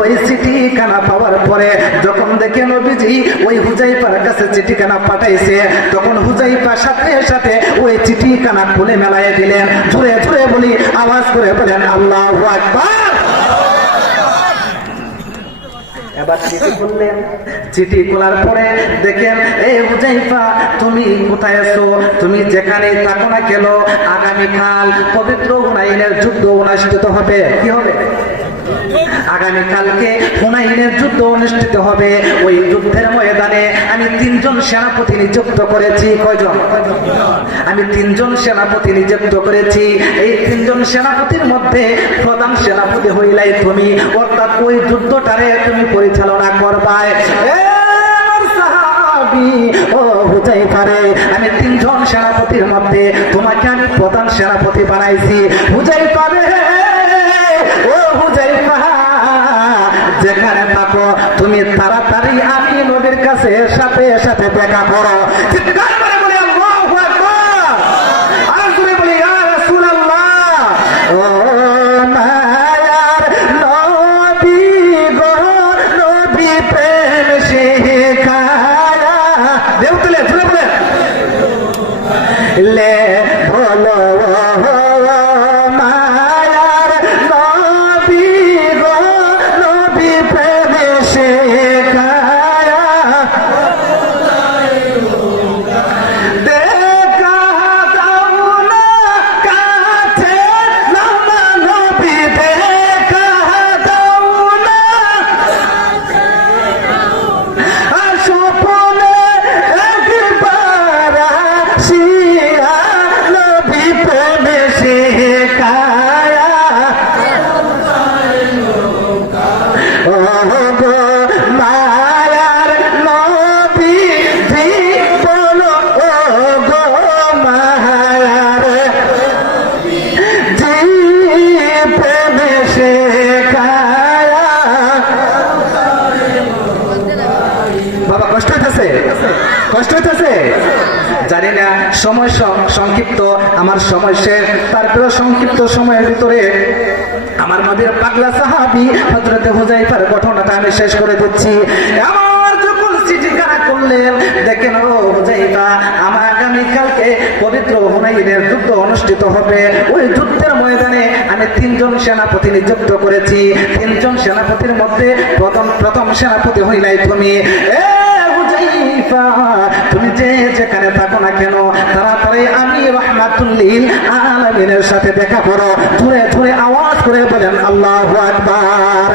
ওই চিঠিখানা পাওয়ার পরে যখন দেখে নবীজি ওই হুযায়ফার কাছে চিঠিখানা পাঠাইছে, তখন হুযায়ফা সাথে সাথে ওই চিঠিখানা খুলে মেলায় দিলেন। জোরে জোরে বলি, আওয়াজ করে বলেন, আল্লাহু আকবার। এবার চিঠি খুললেন, চিঠি খোলার পরে দেখেন, এই হুযায়ফা তুমি কোথায় আছো? তুমি যেখানে থাকো না কেন, আগামীকাল পবিত্র হুনাইনের যুদ্ধ অনুষ্ঠিত হবে। কি হবে? আগামীকালকে হুনাইনের যুদ্ধ অনুষ্ঠিত হবে। ওই যুদ্ধের ময়দানে আমি 3 জন সেনাপতি নিযুক্ত করেছি। কয়জন? আমি 3 জন সেনাপতি নিযুক্ত করেছি। এই 3 জন সেনাপতির মধ্যে প্রধান সেনাপতি হইলাই তুমি, অর্থাৎ ওই যুদ্ধটারে তুমি পরিচালনা করবাই। ও হুযায়ফা রে, আমি 3 জন সেনাপতির মধ্যে তোমাকে আমি প্রধান সেনাপতি বানাইছি। হুযায়ফা রে, ও হুযায়ফা, যেখানে থাকো তুমি তাড়াতাড়ি আমি নবীর কাছে সাথে সাথে দেখা করো। চিৎকার করে বলি, আল্লাহু আকবার। আর জোরে বলি, ইয়া রাসূলুল্লাহ। ও মায়ার নবী গো, নবী প্রেম শেখায়া, দেউতলে জোরে বলে লে বলো, সময় সংক্ষিপ্ত, আমার সময় শেষ। তারপরে সংক্ষিপ্ত সময়ের ভিতরে আমার নবীর পাগলা সাহাবী হযরতে হুযায়ফার ঘটনাটা আমি শেষ করে দিচ্ছি। আমার যখন চিঠিখানা করলেন, দেখেন ও হুযায়ফা, আমার আগামীকালকে পবিত্র হুনাইনের যুদ্ধ অনুষ্ঠিত হবে। ওই যুদ্ধের ময়দানে আমি 3 জন সেনাপতি নিযুক্ত করেছি। 3 জন সেনাপতির মধ্যে প্রথম সেনাপতি হইলাই তুমি। তুমি যে যেখানে থাকো না কেন, তাড়াতাড়ি আমি রাহমাতুল লিল আলামিনের সাথে দেখা করো। ধরে ধরে আওয়াজ করে বলেন আল্লাহু আকবার।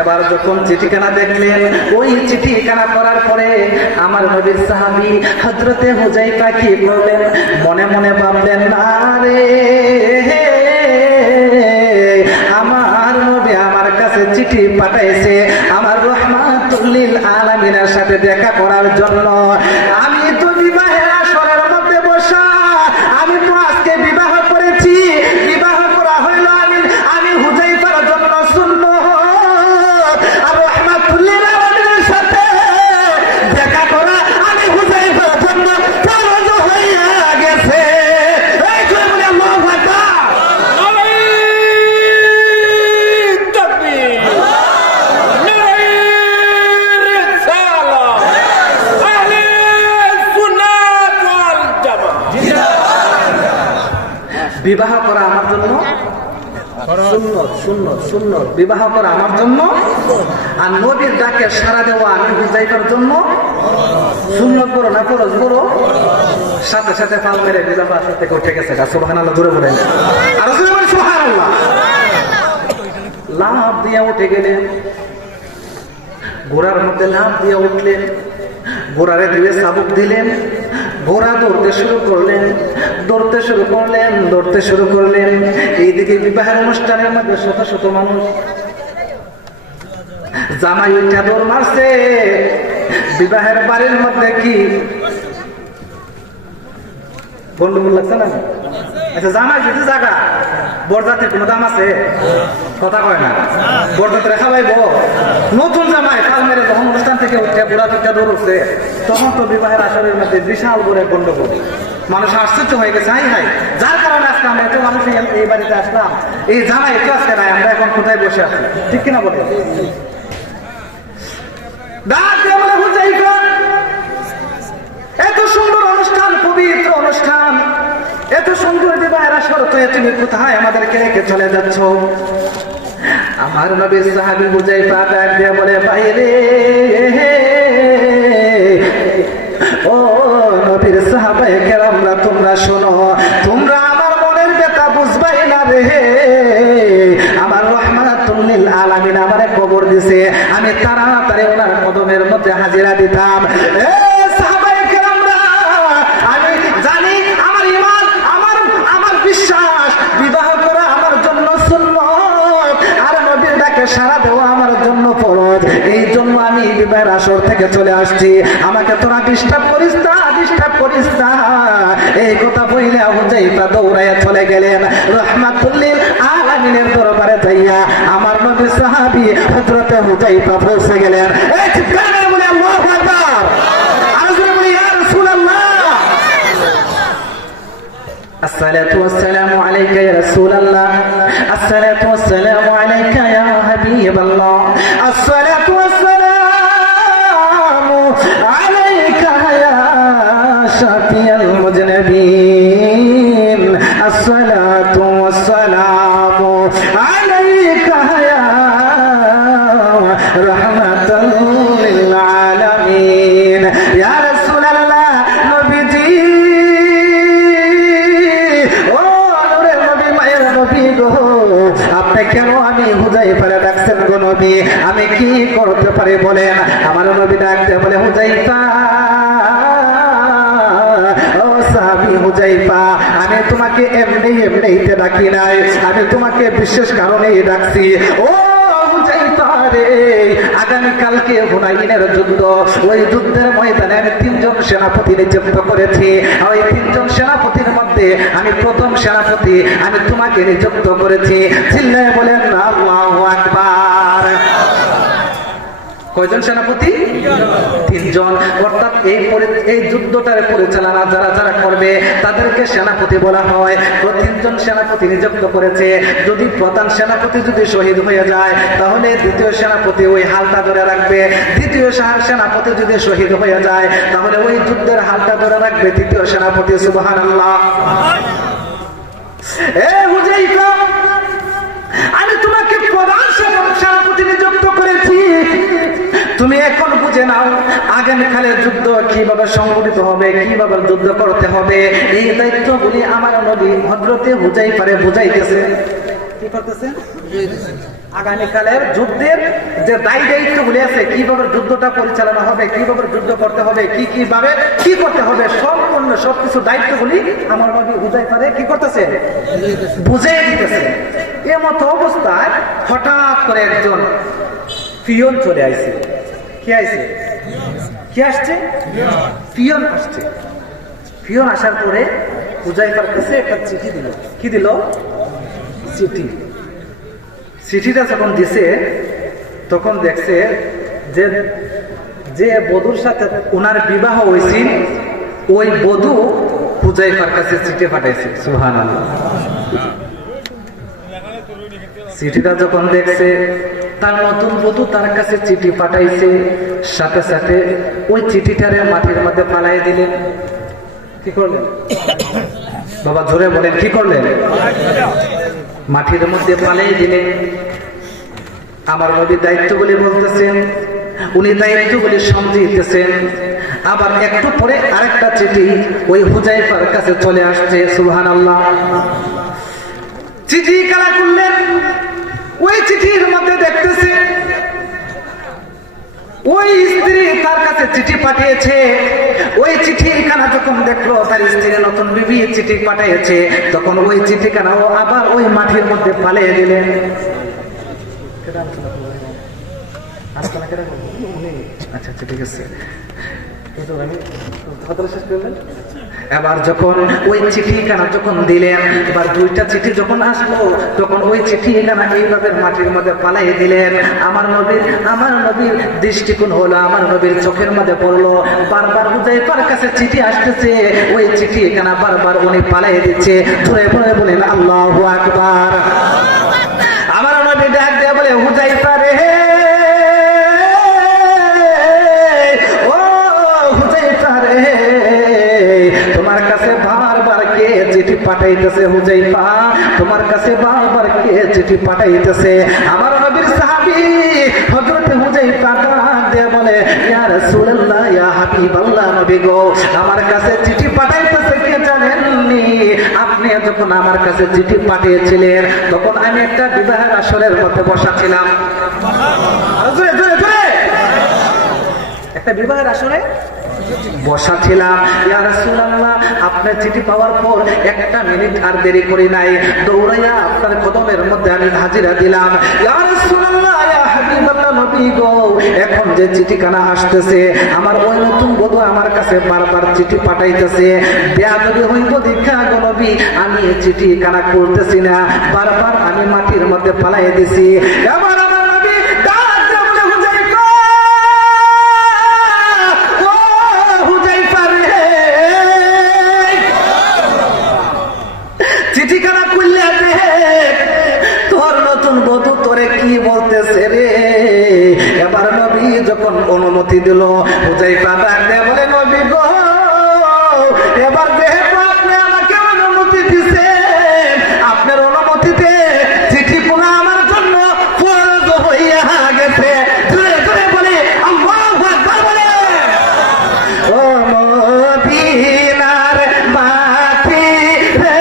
এবার যখন চিঠিখানা দেখলেন, ওই চিঠিখানা পড়ার পরে আমার নবীর সাহাবী হযরতে হুযায়ফা কি করলেন? মনে মনে ভাবলেন, আরে আমার নবী আমার কাছে চিঠি পাঠাইছে আমার রাহমাতুল লিল আলামিনের সাথে দেখা করার জন্য। আমি তো বিবাহের আসরের মধ্যে বসা, আমি তো আজকে বিবাহ করেছি। বিবাহ করা হইল আমি হুযায়ফার জন্য সুন্নাত, আর রাহমাতুল লিল আলামিনের সাথে দেখা করা আমি হুযায়ফার জন্য ফরজ হইয়া গেছে। এই জয় বলে আল্লাহু আকবার। বিবাহ করা আমার জন্য সুন্নত, সুন্নত, সুন্নত। বিবাহ করা আমার জন্য, আর নবীর ডাকে সাড়া দেওয়া আমি হুযায়ফার জন্য সুন্নত। বড় না ফরজ? বড়। সাথে সাথে পাল মেরে বিবাহ আসর থেকে উঠে গেছে। সুবহানাল্লাহ, জোরে বলেন। আর জোরে বলেন সুবহানাল্লাহ। লাফ দিয়ে উঠে গেলেন, ঘোড়ার মধ্যে লাফ দিয়ে উঠলেন, ঘোড়ারে দিয়ে চাবুক দিলেন, ঘোড়া দৌড়তে শুরু করলেন, দৌড়তে শুরু করলেন, দৌড়তে শুরু করলেন। এইদিকে বিবাহের অনুষ্ঠানের মধ্যে শত শত মানুষ। জামাই উঠা দৌড় মারছে। বিবাহের বাড়ির মধ্যে কি গন্ডগোল লাগছে না? আচ্ছা, জামাই যদি জায়গা, বরযাত্রীর কোনো দাম আছে? কথা কয় না। বরযাত্রী খাওয়াইব। নতুন জামাই পাল মেরে যখন অনুষ্ঠান থেকে উঠে বুড়া পিঠা দৌড়ছে, তখন তো বিবাহের আসরের মধ্যে বিশাল বড় গন্ডগোল। মানুষ আশ্চর্য হয়ে গেছে, হাই হাই, যার কারণে আজকে আমরা এত মানুষ এই বাড়িতে আসলাম, এই জামাই একটু আজকে নাই, আমরা এখন কোথায় বসে আছি? ঠিক কিনা বলে? হুযায়ফা, এত সুন্দর অনুষ্ঠান, পবিত্র অনুষ্ঠান, এত সুন্দর বিবাহের আসর, তো তুমি কোথায় আমাদেরকে রেখে চলে যাচ্ছ? আমার নবীর সাহাবী হুযায়ফা ডাক দিয়ে বলে, বাইরে ও নবীর সাহাবায়ে কেরামরা, তোমরা শোনো, তোমরা আমার মনের ব্যথা বুঝবাই না রে। আমার রাহমাতুল লিল আলামিন আমারে খবর দিছে, আমি তাড়াতাড়ি ওনার কদমের মধ্যে হাজিরা দিতাম। সাহাবায়ে কেরামরা, আমি জানি আমার ঈমান, আমার বিশ্বাস, বিবাহ করা আমার জন্য সুন্নাত, আর নবীর ডাকে সাড়া দেওয়া আমার জন্য ফরজ। এই জন্য আমি বিবাহের আসর থেকে চলে আসছি। আমাকে তোরা ডিস্টার্ব করিস না, ডিস্টার্ব করিস না। এই কথা বইলে হুযায়ফা দৌড়াইয়া চলে গেলেন রাহমাতুল লিল আলামিনের দরবারে যাইয়া আমার নবী সাহাবী হযরতে হুযায়ফা পৌঁছে গেলেন। এই চিৎকার করে বলে আল্লাহু আকবার। আর জোরে বলি ইয়া রাসূলুল্লাহ। আসসালাতু ওয়াসসালামু আলাইকা ইয়া রাসূলুল্লাহ, আসসালাতু ওয়াসসালামু আলাইকা ইয়া হাবিবাল্লাহ, আসসালাতু ওয়াসসালামু আলাইকা ইয়া শাফিয়াল মুজনাবিন, আসসালাতু ওয়াসসালামু আলাইকা ইয়া রাহমাতাল লিল আলামিন। ইয়া রাসূলুল্লাহ, নবীজি, ও নূরের নবী, মায়ের নবী গো, আপনি কেন আমি হুযায়ফারে ডাকছেন গো নবী? আমি কি করতে পারি বলেন? আমার নবী ডাকতে বলে, হুযায়ফা, ও সাহাবী হুযায়ফা, আমি তোমাকে এমনিতে ডাকি নাই, আমি তোমাকে বিশেষ কারণেই ডাকছি। ও হুযায়ফা রে, আগামীকালকে হুনাইনের যুদ্ধ, ওই যুদ্ধের ময়দানে আমি 3 জন সেনাপতি নিযুক্ত করেছি। ওই 3 জন সেনাপতির মধ্যে আমি প্রথম সেনাপতি, আমি তোমাকে নিযুক্ত করেছি। চিল্লায়ে বলেন আল্লাহু আকবার। কয়জন সেনাপতি? তিনজন। অর্থাৎ এই যুদ্ধটার পরিচালনা যারা যারা করবে তাদেরকে সেনাপতি বলা হয়। তো তিনজন সেনাপতি নিযুক্ত করেছে। যদি প্রধান সেনাপতি যদি শহীদ হয়ে যায় তাহলে দ্বিতীয় সেনাপতি ওই হালটা ধরে রাখবে। দ্বিতীয় সেনাপতি যদি শহীদ হয়ে যায় তাহলে ওই যুদ্ধের হালটা ধরে রাখবে তৃতীয় সেনাপতি। সুবহানাল্লাহ। হুযায়ফা, আমি তোমাকে প্রধান সেনাপতি নিযুক্ত করেছি। তুমি এখন বুঝে নাও আগামীকালের যুদ্ধ কিভাবে সংগঠিত হবে, কিভাবে যুদ্ধ করতে হবে। এই দায়িত্বগুলি আমার নবী হযরতে হুযায়ফারে বুঝাইতেছে। কি করতেছে? আগামীকালের যুদ্ধের যে দায়িত্বগুলি আছে, কিভাবে যুদ্ধটা পরিচালনা হবে, কিভাবে যুদ্ধ করতে হবে, কিভাবে কি করতে হবে, সম্পূর্ণ সবকিছু দায়িত্বগুলি আমার নবী হুযায়ফারে কি করতেছে? বুঝিয়ে দিতেছে। এমত অবস্থায় হঠাৎ করে একজন পিয়ন চলে আসছে। কি আইছে? কি আসছে? পিয়ন আসছে। পিয়ন আসার পরে হুযায়ফার কাছে একটা চিঠি দিল। কি দিল? চিঠি। চিঠিটা যখন দিছে তখন দেখছে যে যে বধূর সাথে ওনার বিবাহ হয়েছে ওই বধূ হুযায়ফার কাছে চিঠি পাঠাইছে। সুবহানাল্লাহ। চিঠিটা যখন দেখছে তার নতুন বধূ তার কাছে চিঠি পাঠাইছে, সাথে সাথে ওই চিঠিটারে মাটির মধ্যে ফালাই দিলেন। কি করলেন বাবা? জোরে বলেন, কি করলেন? মাটির মধ্যে ফালাই দিলেন। আমার নবী দায়িত্বগুলি বলতেছেন, উনি দায়িত্বগুলি সমঝিতেছেন। আবার একটু পরে আরেকটা চিঠি ওই হুযায়ফার কাছে চলে আসছে। সুবহানাল্লাহ। চিঠি কারা করলেন? ওই চিঠির মধ্যে দেখতেছে ওই স্ত্রী তার কাছে চিঠি পাঠিয়েছে। ওই চিঠিখানা যখন দেখলো তার স্ত্রী নতুন বিবি চিঠি পাঠিয়েছে, তখন ওই চিঠিখানাও আবার ওই মাটির মধ্যে ফালিয়ে দিলেন। আচ্ছা আচ্ছা, ঠিক আছে। এবার যখন ওই চিঠিখানা যখন দিলেন, এবার দুইটা চিঠি যখন আসলো তখন ওই চিঠিখানা এইভাবে মাটির মধ্যে পালাই দিলেন। আমার নবীর দৃষ্টিকোণ হলো, আমার নবীর চোখের মধ্যে পড়লো বারবার হুযায়ফার কাছে চিঠি আসতেছে, ওই চিঠিখানা বারবার উনি পালাই দিচ্ছে। ধরে ধরে বলেন আল্লাহু আকবার। আমার নবী ডাক দিয়ে বলে, হুযায়ফা রে, তোমার কাছে বারবার কে চিঠি পাঠাইতেছে? হুযায়ফা, তোমার কাছে বারবার কে চিঠি পাঠাইতেছে? আমার নবীর সাহাবী হযরত হুযায়ফা ডাক দিয়ে বলে, ইয়া রাসূলুল্লাহ, ইয়া হাবিবাল্লাহ, নবী গো, আমার কাছে চিঠি পাঠাইতেছে কে জানেননি? আপনি যখন আমার কাছে চিঠি পাঠিয়েছিলেন তখন আমি একটা বিবাহের আসরের মধ্যে বসা ছিলাম। একটা বিবাহের আসরে বসা ছিলাম। ইয়া রাসূলুল্লাহ, আপনার চিঠি পাওয়ার পর একটা মিনিট আর দেরি করি নাই, দৌড়াইয়া আপনার কদমের মধ্যে আমি হাজিরা দিলাম। ইয়া রাসূলুল্লাহ, ইয়া হাবিবাল্লাহ, নবী গো, এখন যে চিঠিখানা আসতেছে আমার ওই নতুন বধূ আমার কাছে বারবার চিঠি পাঠাইতেছে। বেয়াদবি হইব দীক্ষা গো নবী, আমি এই চিঠিখানা করতেছি না, বারবার আমি মাটির মধ্যে ফালাই দিছি। এবার চিঠিখানা খুললে তোর নতুন বধূ তোরে কি বলতেছে রে। এবার নবী যখন অনুমতি দিল, হুযায়ফা ডাক দিয়ে বলে, নবী গো, এবার যেহেতু আপনি আমাকে অনুমতি দিছেন, আপনার অনুমতিতে চিঠিগুলো আমার জন্য ফরজ হইয়া গেছে। ধরে ধরে বলে আল্লাহু আকবার বলে, ও মদিনার মাটি রে,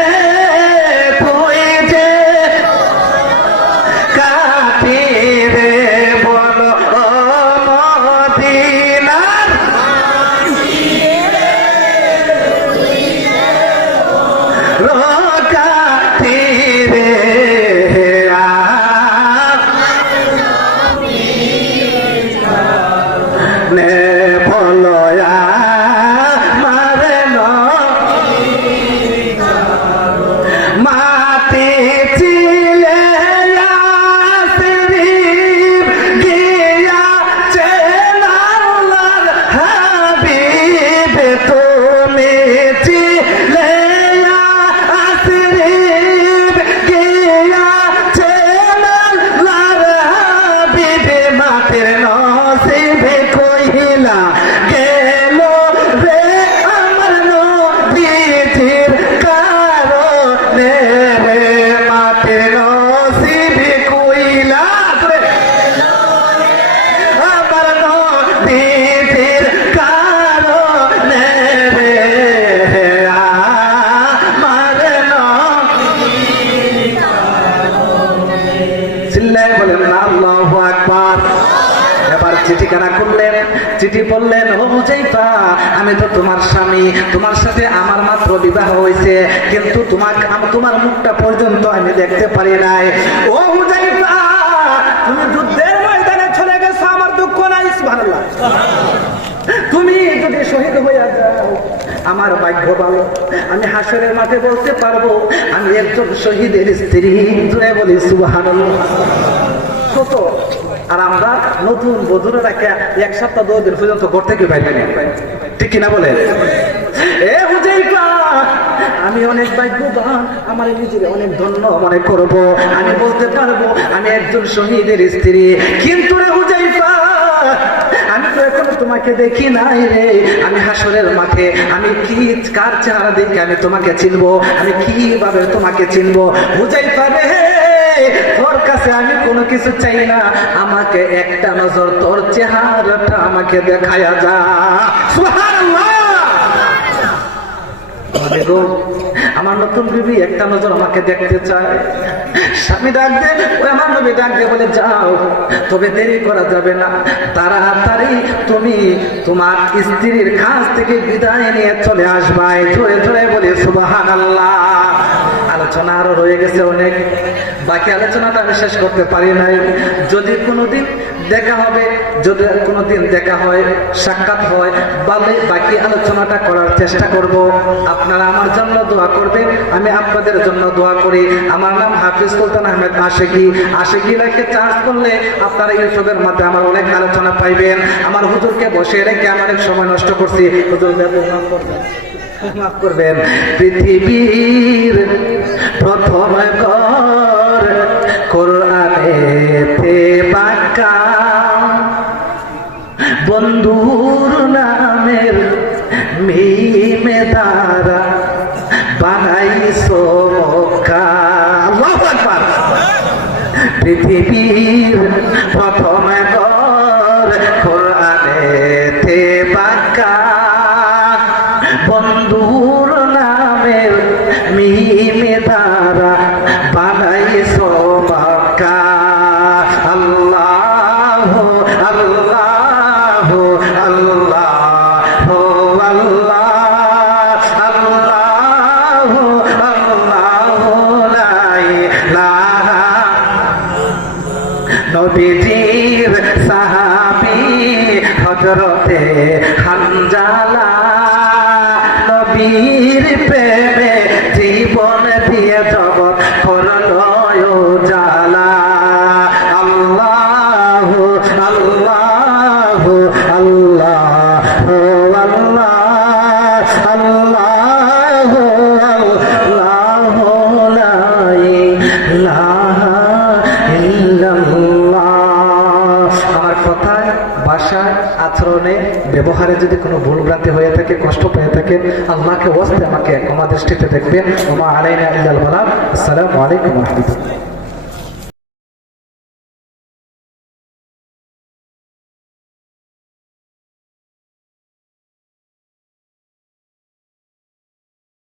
চিল্লায় বলেন না আল্লাহু আকবার। এবার চিঠিখানা করলেন, চিঠি বললেন, ও হুজাইফা, আমি তো তোমার স্বামী, তোমার সাথে আমার মাত্র বিবাহ হয়েছে, কিন্তু তোমার মুখটা পর্যন্ত আমি দেখতে পারি নাই। ও হুজাইফা, তুমি যুদ্ধের ময়দানে চলে গেছো, আমার দুঃখ নাই, সুবহানাল্লাহ। তুমি যদি শহীদ হইয়া যাও আমার ভাগ্য ভালো, আমি হাসরের মাঠে বলতে পারবো আমি একজন শহীদের স্ত্রী। জুড়ে বলি সুবহানাল্লাহ। কত আর আমরা নতুন বধুরা রাখা 1 সপ্তাহ 2 দিন পর্যন্ত ঘর থেকে বাইরে নেই, ঠিক কিনা বলে? এ হুজাইফা, আমি অনেক ভাগ্যবান, আমার নিজের অনেক ধন্য মনে করব, আমি বলতে পারবো আমি একজন শহীদের স্ত্রী। কিন্তু রে হুজাইফা, আমি তো এখনো তোমাকে দেখি নাই রে। আমি হাসরের মাঠে আমি কি কার চেহারা দেখে আমি তোমাকে চিনবো, আমি কিভাবে তোমাকে চিনবো? হুজাইফা রে, তোর কাছে আমি কোনো কিছু চাই না, আমাকে একটা নজর তোর চেহারাটা আমাকে দেখায়া যা। সুবহানাল্লাহ। আমার নতুন বিবি একটা নজর আমাকে দেখতে চায়। স্বামী ডাক দে, ওই আমার নবী ডাক দিয়ে বলে, যাও, তবে দেরি করা যাবে না, তাড়াতাড়ি তুমি তোমার স্ত্রীর কাছ থেকে বিদায় নিয়ে চলে আসবাই। ধরে ধরে বলে সুবহানাল্লাহ। আলোচনা আরো রয়ে গেছে অনেক, বাকি আলোচনাটা আমি শেষ করতে পারি নাই। যদি কোনোদিন দেখা হবে, যদি কোনোদিন দেখা হয়, সাক্ষাৎ হয়, বাকি আলোচনাটা করার চেষ্টা করব। আপনারা আমার জন্য দোয়া করবেন, আমি আপনাদের জন্য দোয়া করি। আমার নাম হাফিজ সুলতান আহমেদ আশিকি। আশিকি রেখে চার্জ করলে আপনারা ইউটিউবের মধ্যে আমার অনেক আলোচনা পাইবেন। আমার হুজুরকে বসে রেখে আমার অনেক সময় নষ্ট করছি, হুজুর মাফ করবেন। পৃথিবীর প্রথম ঘর কোরআনেতে পাকা, বন্ধুর নামের মিমে দ্বারা বানাইছো মক্কা। আল্লাহু আকবার। পৃথিবীর প্রথম ঘর কোরআনেতে পাকা, বন্ধুর নামের মিমে দ্বারা বানাইছো মক্কা। আল্লাহু আল্লাহু আল্লাহু আল্লাহ আল্লাহু আল্লাহু লা ইলাহা। নবীজির সাহাবী হযরতে হানজালা, নবীর প্রেমে জীবন দিয়ে জগৎ করলো উজালা। আল্লাহু আল্লাহু আল্লাহু আল্লাহ আল্লাহু আল্লাহু লা ইলাহা ইল্লাল্লাহ। আমার কথায়, ভাষায়, আচরণে, ব্যবহারে যদি কোনো ভুল ভ্রান্তি হয়ে থাকে, কষ্ট পেয়ে থাকেন, আল্লাহকে ওয়াস্তে আমাকে ক্ষমা দৃষ্টিতে দেখবেন। ওমা আলাইনা ইল্লাল বালাগ। আসসালামু আলাইকুম ওয়া রাহমাতুল্লাহ।